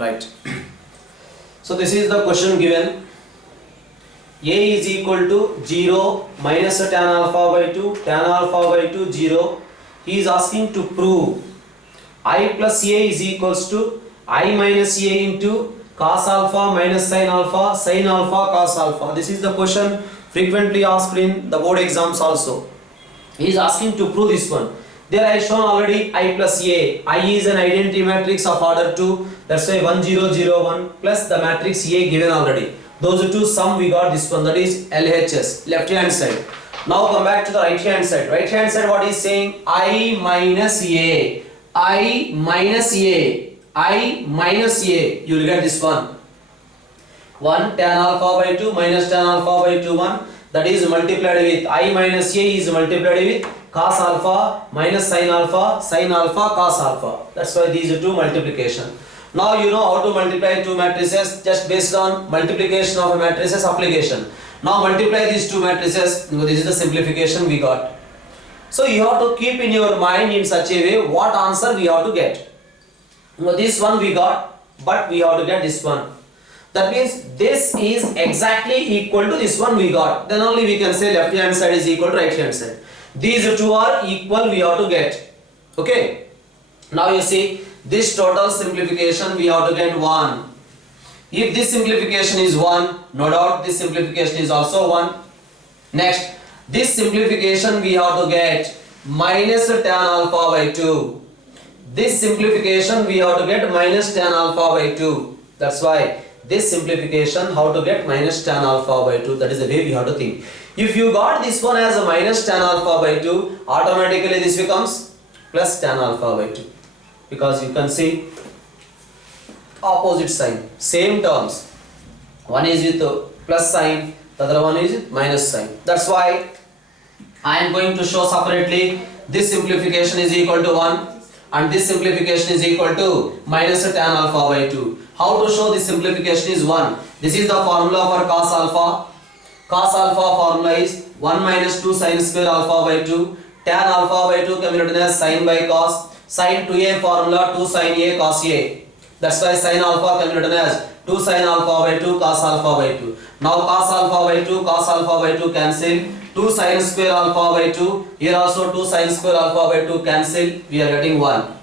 Right. So this is the question given. A is equal to 0 minus tan alpha by 2, tan alpha by 2 0. He is asking to prove I plus A is equals to I minus A into cos alpha minus sin alpha cos alpha. This is the question frequently asked in the board exams also. He is asking to prove this one. There I shown already I plus A. I is an identity matrix of order 2. That's why 1 0 0 1 plus the matrix A given already. Those two sum we got this one, that is LHS, left hand side. Now come back to the right hand side. Right hand side what is saying? I minus A. I minus A. I minus A. You will get this one. 1 tan alpha by 2 minus tan alpha by 2 1. That is multiplied with I minus A is multiplied with cos alpha minus sin alpha cos alpha. That's why these are two multiplication. Now you know how to multiply two matrices just based on multiplication of a matrices application. Now multiply these two matrices. This is the simplification we got. So you have to keep in your mind in such a way what answer we have to get. Now this one we got, but we have to get this one. That means this is exactly equal to this one we got. Then only we can say left hand side is equal to right hand side. These two are equal, we have to get. Okay. Now you see this total simplification we have to get 1. If this simplification is 1, no doubt this simplification is also 1. Next, this simplification we have to get minus tan alpha by 2. This simplification we have to get minus tan alpha by 2. That's why this simplification how to get minus tan alpha by 2. That is the way we have to think. If you got this one as a minus tan alpha by 2, automatically this becomes plus tan alpha by 2. Because you can see opposite sign, same terms. One is with plus sign, the other one is with minus sign. That's why I am going to show separately this simplification is equal to 1 and this simplification is equal to minus tan alpha by 2. How to show this simplification is 1. This is the formula for cos alpha. Cos alpha formula is 1 minus 2 sin square alpha by 2. Tan alpha by 2 can be written as sin by cos. Sin 2a formula 2 sin a cos a. That's why sin alpha can be written as 2 sin alpha by 2 cos alpha by 2. Now cos alpha by 2 cos alpha by 2 cancel. 2 sin square alpha by 2. Here also 2 sin square alpha by 2 cancel. We are getting 1.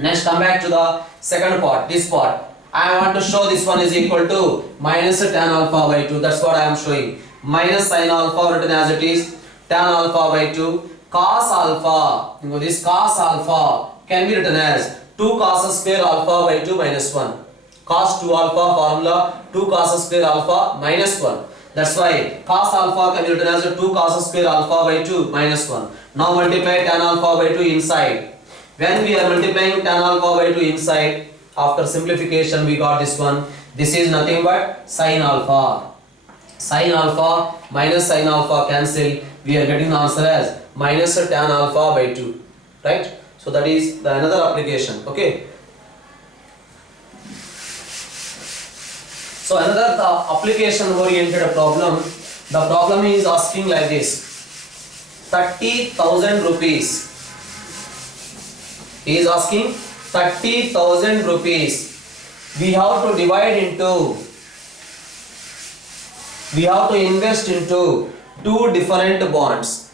Next come back to the second part, this part. I want to show this one is equal to minus tan alpha by 2. That's what I am showing. Minus sin alpha written as it is. Tan alpha by 2. Cos alpha. This cos alpha can be written as 2 cos square alpha by 2 minus 1. Cos 2 alpha formula 2 cos square alpha minus 1. That's why cos alpha can be written as 2 cos square alpha by 2 minus 1. Now multiply tan alpha by 2 inside. When we are multiplying tan alpha by 2 inside, after simplification we got this one. This is nothing but sin alpha. Sin alpha minus sin alpha cancel. We are getting the answer as minus tan alpha by 2. Right? So that is the another application. Okay. So another application oriented problem. The problem is asking like this. 30,000 rupees. He is asking 30,000 rupees. We have to divide into, we have to invest into two different bonds.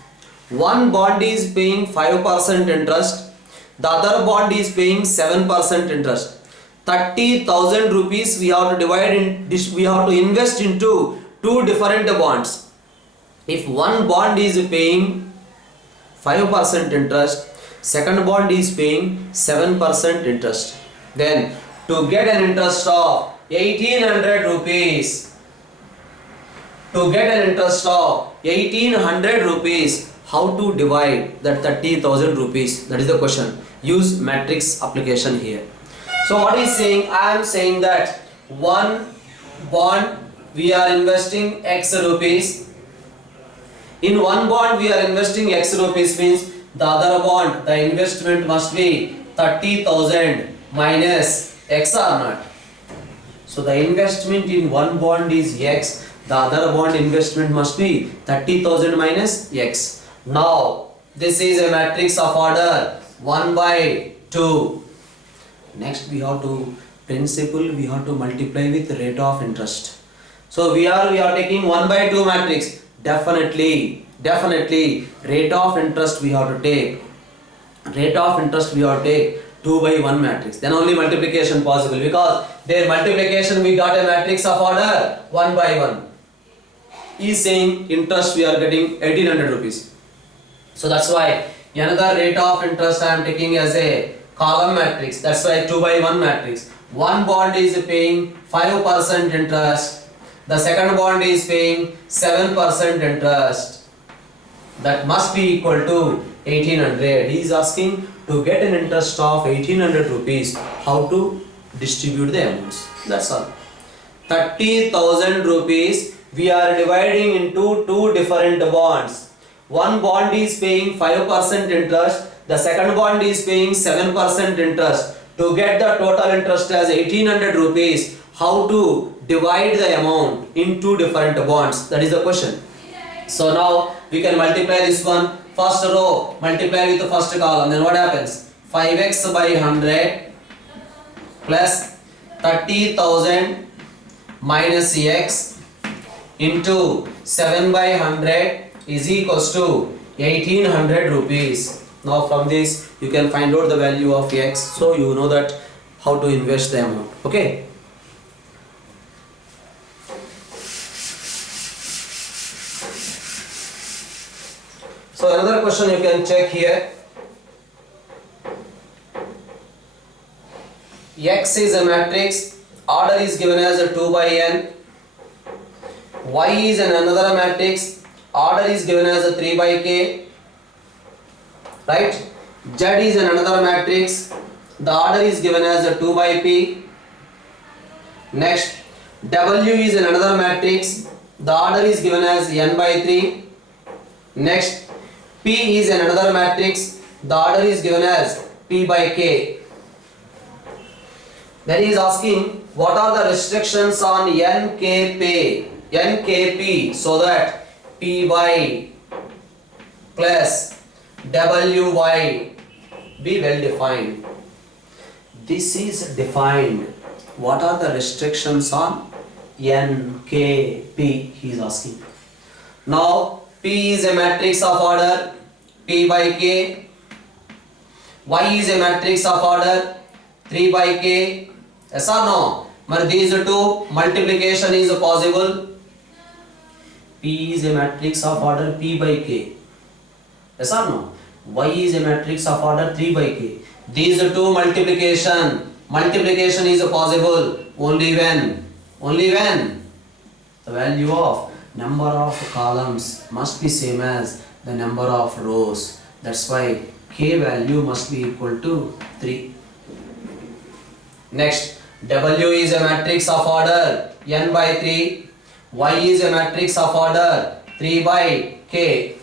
One bond is paying 5% interest, the other bond is paying 7% interest. 30,000 rupees we have to divide in this, we have to invest into two different bonds. If one bond is paying 5% interest, second bond is paying 7% interest. Then to get an interest of 1800 rupees, to get an interest of 1800 rupees, how to divide that 30,000 rupees? That is the question. Use matrix application here. So what is saying? I am saying that one bond we are investing X rupees. In one bond we are investing X rupees means the other bond, the investment must be 30,000 minus X or not. So the investment in one bond is X, the other bond investment must be 30,000 minus X. Now this is a matrix of order 1 by 2. Next we have to Principal we have to multiply with rate of interest. So we are taking 1 by 2 matrix. Definitely rate of interest we have to take. Rate of interest we have to take 2 by 1 matrix. Then only multiplication possible, because their multiplication we got a matrix of order 1 by 1. He is saying interest we are getting 1800 rupees. So that's why another rate of interest I am taking as a column matrix. That's why 2 by 1 matrix. One bond is paying 5% interest. The second bond is paying 7% interest. That must be equal to 1800. He is asking to get an interest of 1800 rupees. How to distribute the amounts? That's all. 30,000 rupees we are dividing into two different bonds. One bond is paying 5% interest. The second bond is paying 7% interest. To get the total interest as 1800 rupees, how to divide the amount in two different bonds? That is the question. So now we can multiply this one. First row multiply with the first column. Then what happens? 5x by 100 plus 30,000 minus x into 7 by 100 is equals to 1800 rupees. Now from this you can find out the value of x, so you know that how to invest the amount. Okay. So another question you can check here. X is a matrix, order is given as a 2 by n. Y is another matrix, order is given as a 3 by k. Right? Z is another matrix, the order is given as a 2 by p. Next, W is another matrix, the order is given as n by 3. Next, P is another matrix, the order is given as p by k. Then he is asking what are the restrictions on NKP so that Py plus Wy be well defined. This is defined. What are the restrictions on NKP? He is asking. Now P is a matrix of order P by K. Y is a matrix of order 3 by K. Yes or no? But these two multiplication is possible. P is a matrix of order P by K. Yes or no? Y is a matrix of order 3 by K. These two multiplication is possible only when the value of number of columns must be same as the number of rows. That's why K value must be equal to 3. Next, W is a matrix of order n by 3. Y is a matrix of order 3 by K.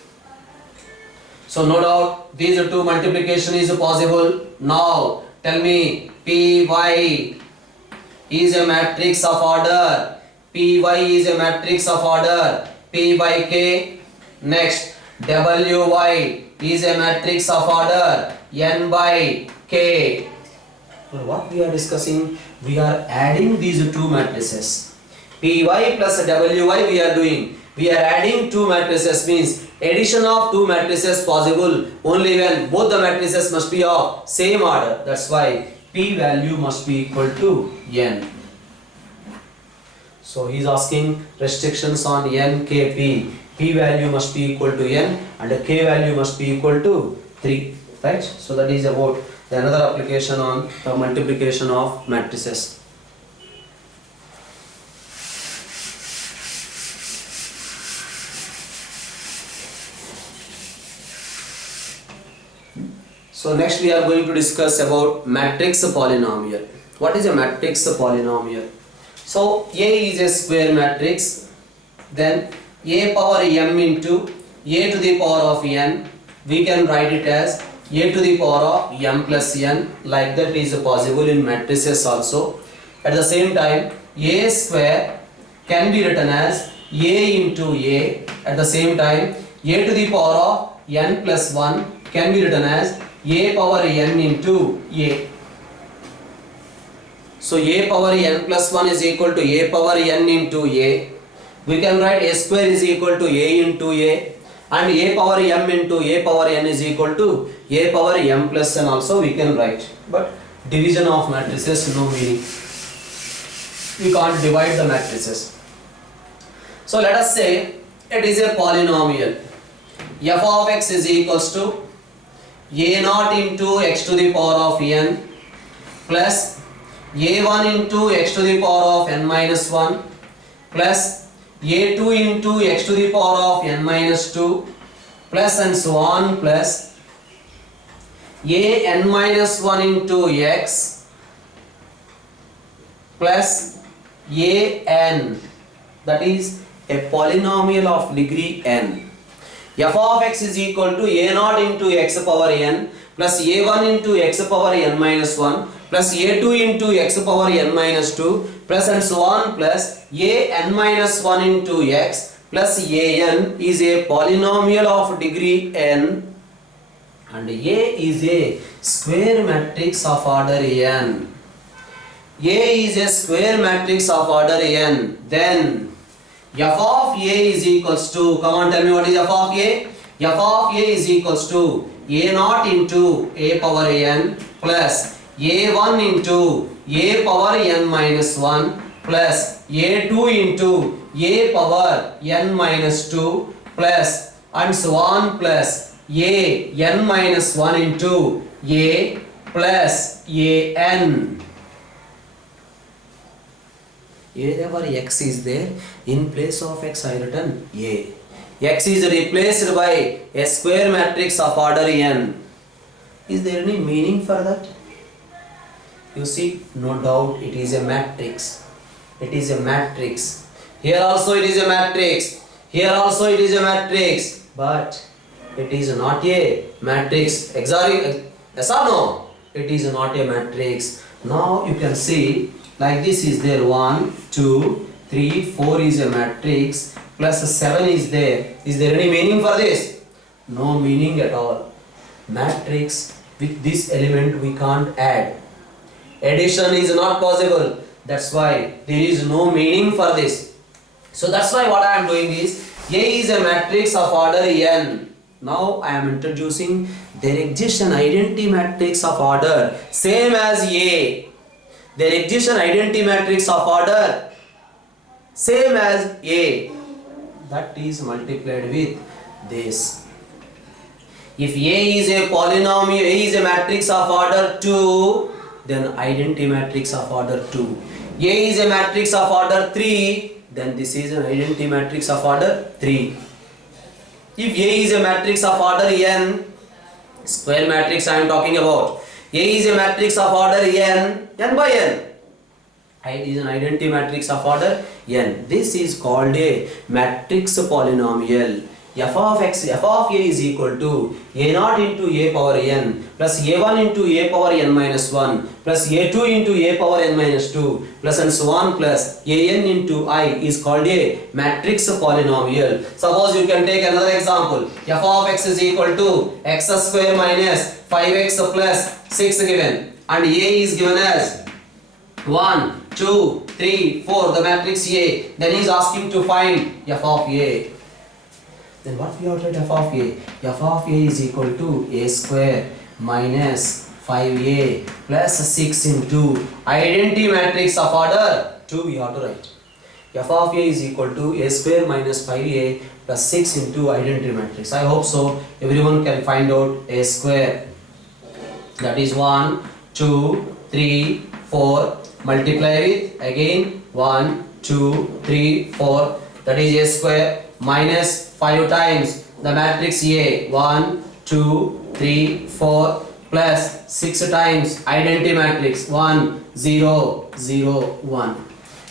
So no doubt these two multiplication is possible. Now tell me Py is a matrix of order. Py is a matrix of order P by K. Next, Wy is a matrix of order n by K. So what we are discussing, we are adding these two matrices. Py plus Wy we are doing. We are adding two matrices, means addition of two matrices possible only when both the matrices must be of same order. That's why P value must be equal to n. So he is asking restrictions on NKP. P value must be equal to n and K value must be equal to 3. Right? So that is about another application on the multiplication of matrices. So next we are going to discuss about matrix polynomial. What is a matrix polynomial? So A is a square matrix, then A power m into A to the power of n, we can write it as A to the power of m plus n, like that is possible in matrices also. At the same time, A square can be written as A into A. At the same time, A to the power of n plus 1 can be written as A power n into A. So a power n plus 1 is equal to a power n into a. We can write a square is equal to a into a, and a power m into a power n is equal to a power m plus n also we can write. But division of matrices no meaning. We can't divide the matrices. So let us say it is a polynomial. F of x is equals to a naught into x to the power of n plus a1 into x to the power of n minus 1 plus a2 into x to the power of n minus 2 plus and so on plus a n minus 1 into x plus a n, that is a polynomial of degree n. F of x is equal to a naught into x power n plus a1 into x power n minus 1 plus a2 into x power n minus 2 plus and so on plus a n minus 1 into x plus a n is a polynomial of degree n, and A is a square matrix of order n. A is a square matrix of order n. Then f of a is equals to, come on, tell me what is f of a? F of a is equals to a naught into a power n plus a1 into a power n minus 1 plus a2 into a power n minus 2 plus and so on plus a n minus 1 into a plus a n. Wherever x is there, in place of x I written a. X is replaced by a square matrix of order n. Is there any meaning for that? You see, no doubt it is a matrix. It is a matrix. Here also it is a matrix. Here also it is a matrix. But it is not a matrix. Exactly. Yes or no? It is not a matrix. Now you can see, like this is there 1, 2, 3, 4 is a matrix plus 7 is there. Is there any meaning for this? No meaning at all. Matrix with this element we can't add. Addition is not possible. That's why there is no meaning for this. So that's why what I am doing is, A is a matrix of order n. Now I am introducing there exists an identity matrix of order same as A. There exists an identity matrix of order same as A, that is multiplied with this. If A is a polynomial, A is a matrix of order 2, then identity matrix of order 2. A is a matrix of order 3, then this is an identity matrix of order 3. If A is a matrix of order n, square matrix I am talking about, A is a matrix of order n, n by n. It is an identity matrix of order n. This is called a matrix polynomial. F of x, f of a is equal to a naught into a power n plus a1 into a power n minus 1 plus a2 into a power n minus 2 plus and so on plus an into I is called a matrix polynomial. Suppose you can take another example. F of x is equal to x square minus 5x plus 6 given, and a is given as 1, 2, 3, 4, the matrix A. Then he is asking to find f of A. Then what we have to write f of A? F of A is equal to a square minus 5a plus 6 into identity matrix of order 2 we have to write. F of A is equal to a square minus 5a plus 6 into identity matrix. I hope so. Everyone can find out a square. That is 1, 2, 3, 4. Multiply with again 1, 2, 3, 4. That is a square minus 5 times the matrix A, 1, 2, 3, 4 plus 6 times identity matrix 1, 0, 0, 1.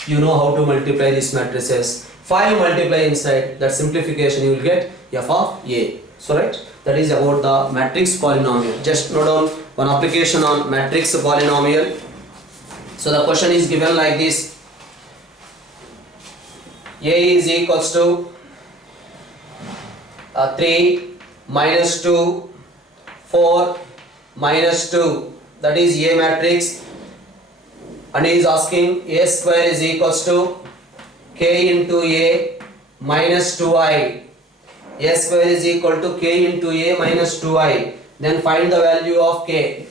You know how to multiply these matrices. 5 multiply inside, that simplification you will get f of A. So right, that is about the matrix polynomial. Just note down one application on matrix polynomial. So the question is given like this. A is equals to 3 minus 2, 4 minus 2. That is A matrix. and he is asking a square is equals to k into a minus 2i. A square is equal to k into a minus 2i. Then find the value of k.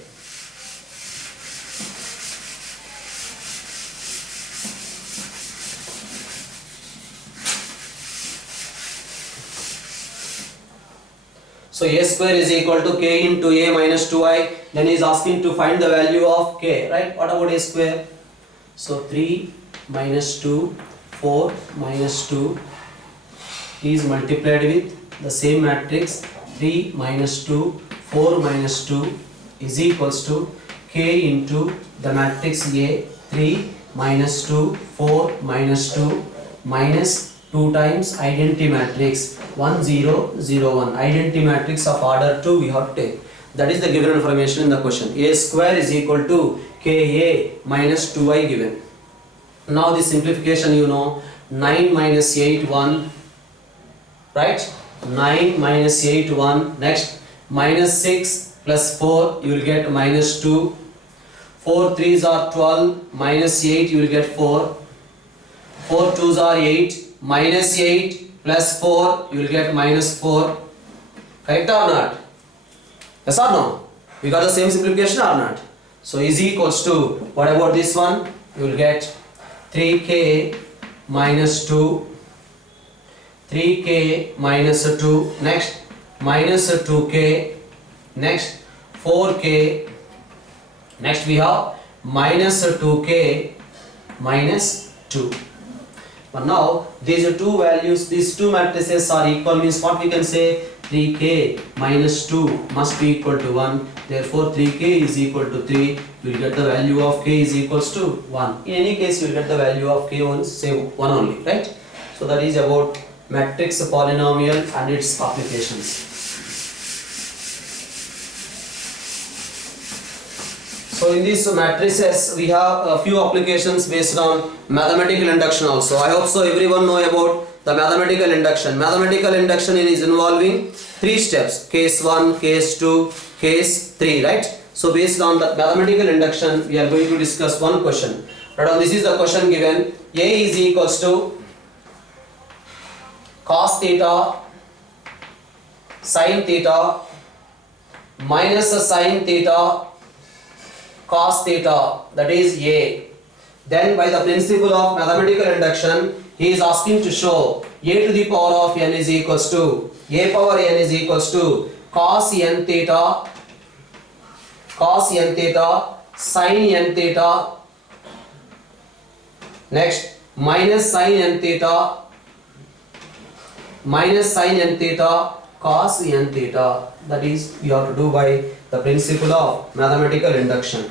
So a square is equal to k into a minus 2i. Then he is asking to find the value of k, right? What about a square? So 3 minus 2, 4 minus 2 is multiplied with the same matrix 3 minus 2, 4 minus 2 is equals to k into the matrix A 3 minus 2, 4 minus 2 minus 2 times identity matrix 1 0 0 1. Identity matrix of order 2 we have to take. That is the given information in the question. A square is equal to ka minus 2i given. Now the simplification you know, 9 minus 8 1, right? 9 minus 8 1. Next minus 6 plus 4 you will get minus 2. 4 3s are 12, minus 8 you will get 4. 4 2s are 8, minus 8 plus 4 you will get minus 4. Correct or not? Yes or no? We got the same simplification or not? So is equals to, what about this one? You will get 3k minus 2, 3k minus 2, next minus 2k, next 4k, next we have minus 2k minus 2. But now these two values, these two matrices are equal, means what we can say, 3k minus 2 must be equal to 1. Therefore 3k is equal to 3. You will get the value of k is equals to 1. In any case you will get the value of k only, say 1 only, right? So that is about matrix polynomial and its applications. So in these matrices we have a few applications based on mathematical induction also. I hope so everyone know about the mathematical induction. Mathematical induction is involving 3 steps: case 1, case 2, case 3, right? So based on the mathematical induction we are going to discuss one question. Now this is the question given. A is equals to cos theta sin theta minus sin theta cos theta, that is A. Then by the principle of mathematical induction he is asking to show a to the power of n is equals to, a power n is equals to cos n theta sin n theta, next minus sin n theta cos n theta. That is you have to do by the principle of mathematical induction.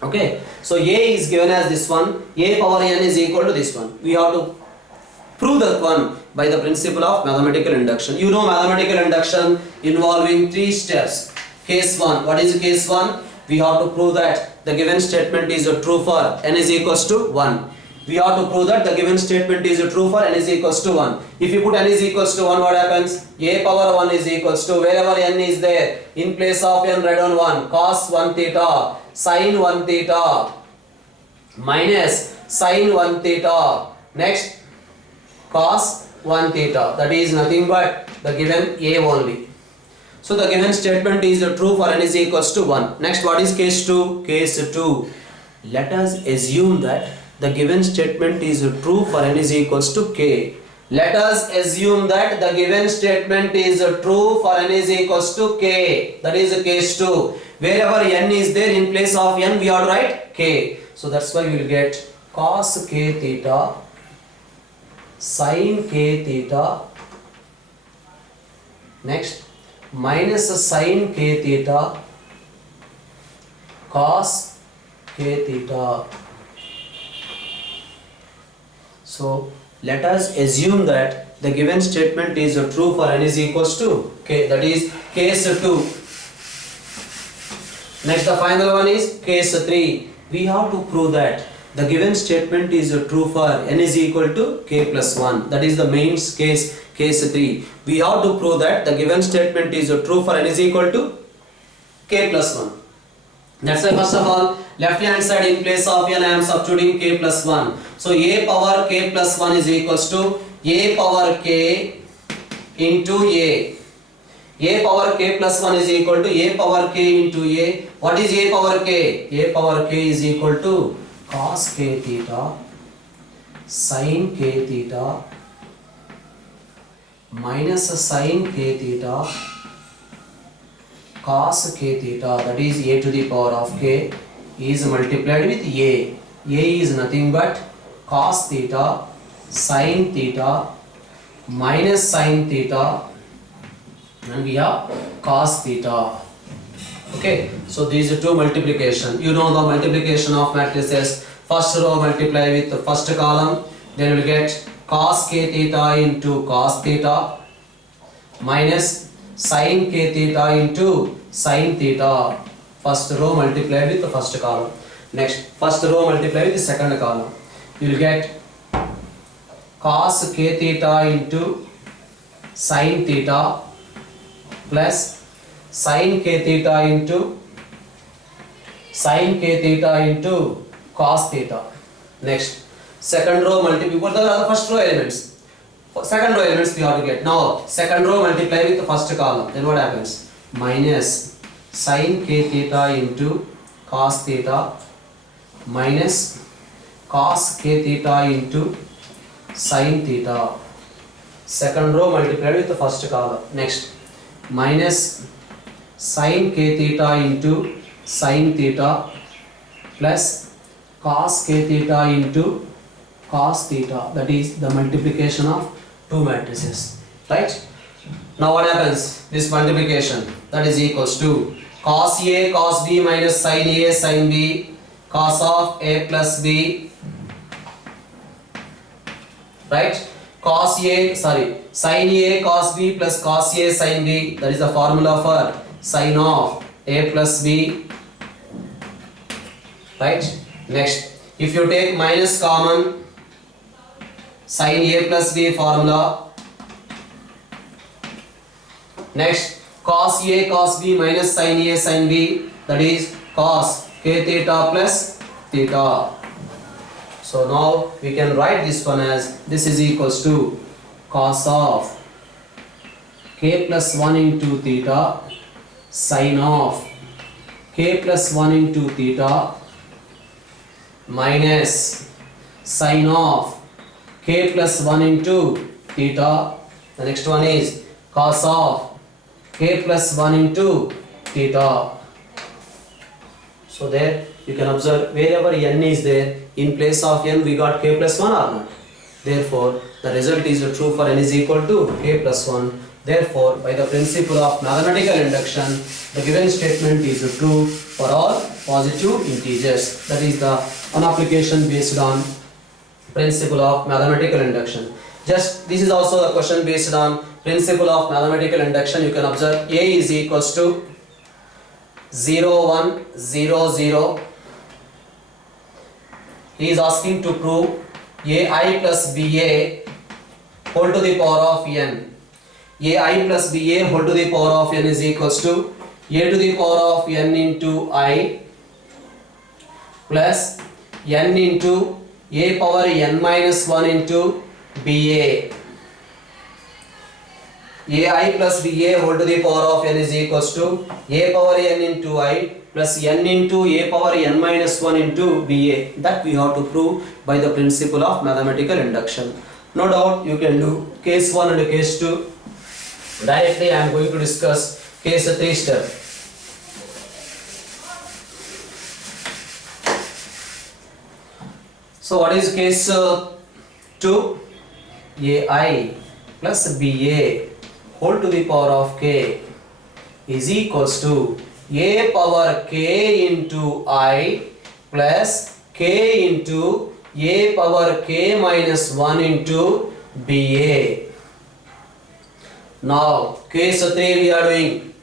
Okay, so a is given as this one, a power n is equal to this one. We have to prove that one by the principle of mathematical induction. You know mathematical induction involving 3 steps. Case 1, what is case 1? We have to prove that the given statement is true for n is equals to 1. We have to prove that the given statement is true for n is equals to 1. If you put n is equals to 1, what happens? A power 1 is equals to, wherever n is there, in place of n write down 1, cos 1 theta sin 1 theta minus sin 1 theta, next cos 1 theta, that is nothing but the given a only. So the given statement is true for n is equals to 1. Next, what is case 2? Case 2, let us assume that the given statement is true for n is equals to k. Let us assume that the given statement is true for n is equals to k. That is case 2. Wherever n is there, in place of n we have to write k. So that's why we will get cos k theta sin k theta, next minus sin k theta cos k theta. So let us assume that the given statement is true for n is equals to k, that is case 2. Next, the final one is case 3. We have to prove that the given statement is true for n is equal to k plus 1. That is the main case, case 3. We have to prove that the given statement is true for n is equal to k plus 1. That's why first of all left hand side in place of n I am substituting k plus 1. So a power k plus 1 is equals to a power k into a. A power k plus 1 is equal to a power k into a. What is a power k? A power k is equal to cos k theta sin k theta minus sin k theta cos k theta, that is a to the power of k is multiplied with a. A is nothing but cos theta sin theta minus sin theta, and we have cos theta. Okay, so these are two multiplication. You know the multiplication of matrices. First row multiply with the first column, then we will get cos k theta into cos theta minus sin k theta into sin theta. First row multiply with the first column. Next, first row multiply with the second column. You will get cos k theta into sin theta plus sin k theta into cos theta. Next, second row multiply. What are the first row elements? Second row elements we have to get. Now, second row multiply with the first column. Then what happens? Minus sin k theta into cos theta minus cos k theta into sin theta. Second row multiplied with the first column. Next, minus sin k theta into sin theta plus cos k theta into cos theta. That is the multiplication of two matrices, right? Now what happens? This multiplication, that is equals to cos A cos B minus sin A sin B cos of A plus B, right? Sin A cos B plus cos A sin B, that is the formula for sin of A plus B, right? Next, if you take minus common, sin A plus B formula. Next, cos A cos B minus sin A sin B, that is cos k theta plus theta. So now we can write this one as this is equals to cos of k plus 1 into theta sin of k plus 1 into theta minus sin of k plus 1 into theta. The next one is cos of k plus 1 into theta. So there you can observe wherever n is there, in place of n we got k plus 1 or not. Therefore the result is true for n is equal to k plus 1. Therefore by the principle of mathematical induction, the given statement is true for all positive integers. That is the one application based on principle of mathematical induction. Just this is also the question based on principle of mathematical induction. You can observe A is equals to 0 1 0 0. He is asking to prove AI plus BA whole to the power of n. AI plus BA whole to the power of n is equals to A to the power of n into I plus n into A power n minus 1 into BA. AI plus BA whole to the power of n is equals to A power n into I plus n into A power n minus 1 into BA. That we have to prove by the principle of mathematical induction. No doubt you can do case 1 and case 2. Directly I am going to discuss case 3 step. So what is case 2? AI plus BA whole to the power of k is equals to A power k into I plus k into A power k minus 1 into BA. Now case 3 we are doing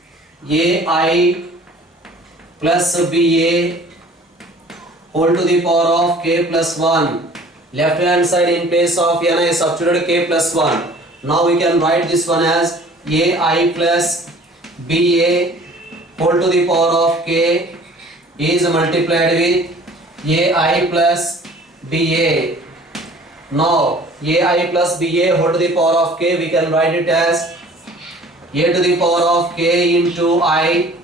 AI plus BA whole to the power of k plus 1. Left hand side in place of n I substituted k plus 1. Now we can write this one as AI plus BA whole to the power of k is multiplied with ai plus ba. Now ai plus ba whole to the power of k, we can write it as a to the power of k into I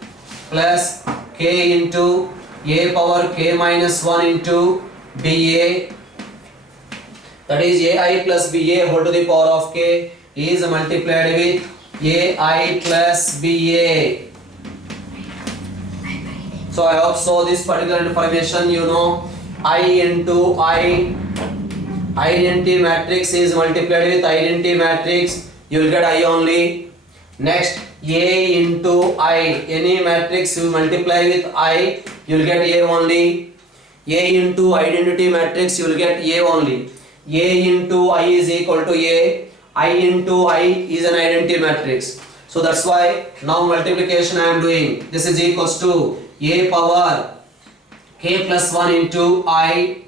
plus k into a power k minus 1 into ba. That is ai plus ba whole to the power of k is multiplied with ai plus ba. So I hope so this particular information you know. I into I, identity matrix is multiplied with identity matrix, you will get I only. Next a into I, any matrix you multiply with I, you will get a only. A into identity matrix, you will get a only. A into I is equal to a, I into I is an identity matrix. So that's why now multiplication I am doing. This is equals to a power k plus 1 into I,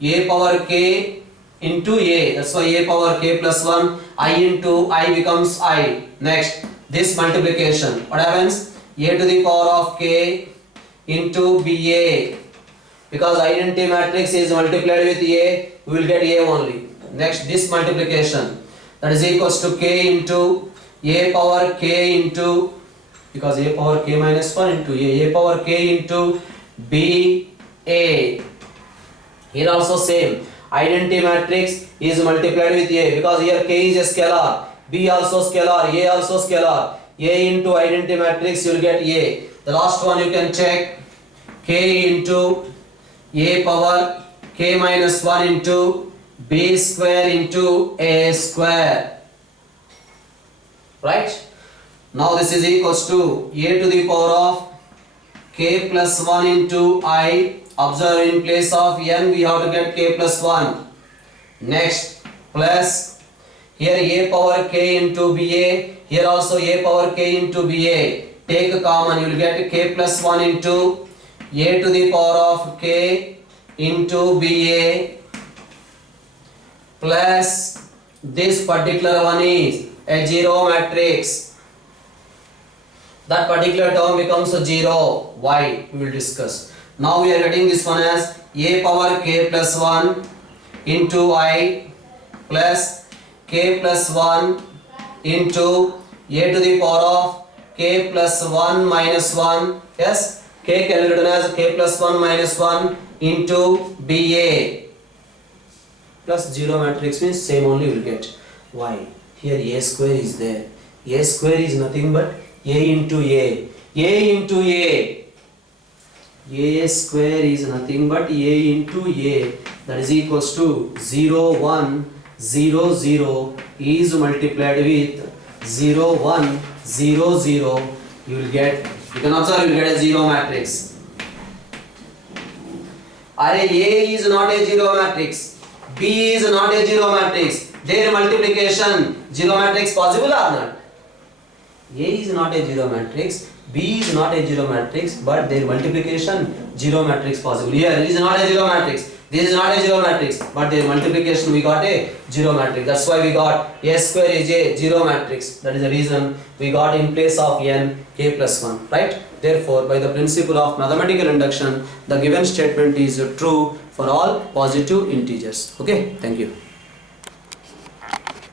a power k into a. That's why a power k plus 1, I into I becomes I. Next, this multiplication, what happens? A to the power of k into ba. Because identity matrix is multiplied with a, we will get a only. Next, this multiplication, that is equals to k into a power k into, because a power k minus 1 into a power k into b a. Here also same, identity matrix is multiplied with a, because here k is a scalar, b also scalar, a also scalar. A into identity matrix you will get a. The last one you can check, k into a power k minus 1 into b square into a square. Right? Now this is equals to a to the power of k plus 1 into I. Observe, in place of n we have to get k plus 1. Next, plus here a power k into ba, here also a power k into ba. Take a common, you will get k plus 1 into a to the power of k into ba plus this particular one is a zero matrix. That particular term becomes a 0. Why? We will discuss. Now we are getting this one as a power k plus 1 into I plus k plus 1 into a to the power of k plus 1 minus 1. Yes, k can be written as k plus 1 minus 1 into ba. Plus 0 matrix means same only will get. Why? Here a square is there. A square is nothing but a into a. A into a. A square is nothing but a into a. That is equals to 0 1 0 0 is multiplied with 0 1 0 0. You will get, you can observe, you will get a 0 matrix. A is not a 0 matrix. B is not a 0 matrix. Their multiplication 0 matrix possible or not? A is not a 0 matrix. B is not a 0 matrix, but their multiplication 0 matrix possible. Here it is not a 0 matrix. This is not a 0 matrix, but their multiplication we got a 0 matrix. That's why we got a square is a 0 matrix. That is the reason we got in place of n k plus 1. Right? Therefore, by the principle of mathematical induction, the given statement is true for all positive integers. Okay? Thank you.